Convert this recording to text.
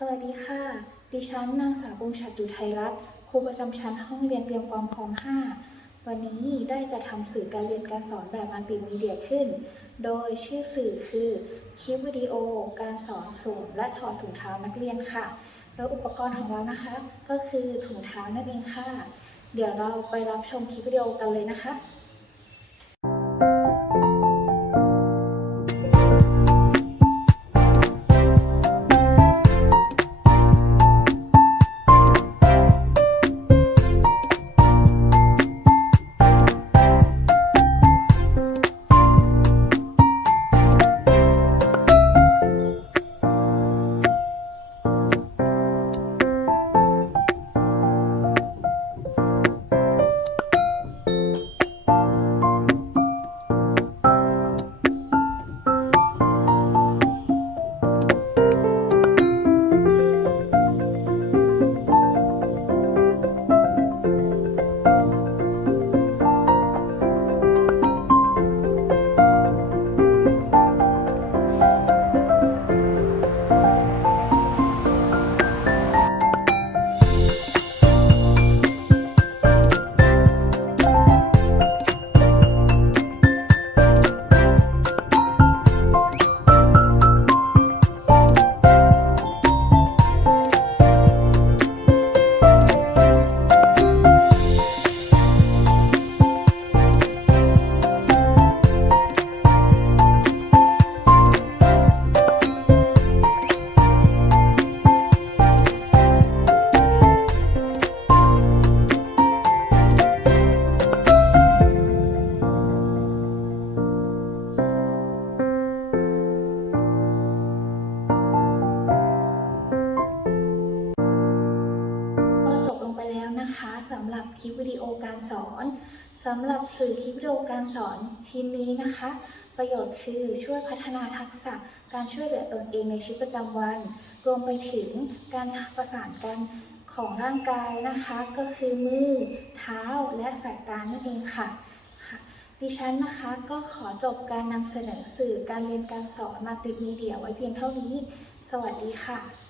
สวัสดีค่ะ ดิฉันนางสาวบุญชัดจุไทยรัตน์ครูประจำชั้นห้องเรียนเตรียมความพร้อม 5 วันนี้ได้จะทำสื่อการเรียนการสอนแบบมัลติมีเดียขึ้น โดยชื่อสื่อคือคลิปวิดีโอ การสอนสวมและถอดถุงเท้านักเรียนค่ะ แล้วอุปกรณ์ของเรานะคะ ก็คือถุงเท้านั่นเองค่ะ เดี๋ยวเราไปรับชมคลิปวิดีโอกันเลยนะคะ วิดีโอการสอนสำหรับสื่อคลิปวิดีโอการสอนชิ้นนี้นะคะ ประโยชน์คือช่วยพัฒนาทักษะการช่วยเหลือตนเองในชีวิตประจำวัน รวมไปถึงการประสานกันของร่างกายนะคะ ก็คือมือ เท้าและสายตานั่นเองค่ะค่ะดิฉันนะคะก็ขอจบการนำเสนอสื่อการเรียนการสอนมัลติดมีเดียไว้เพียงเท่านี้ สวัสดีค่ะ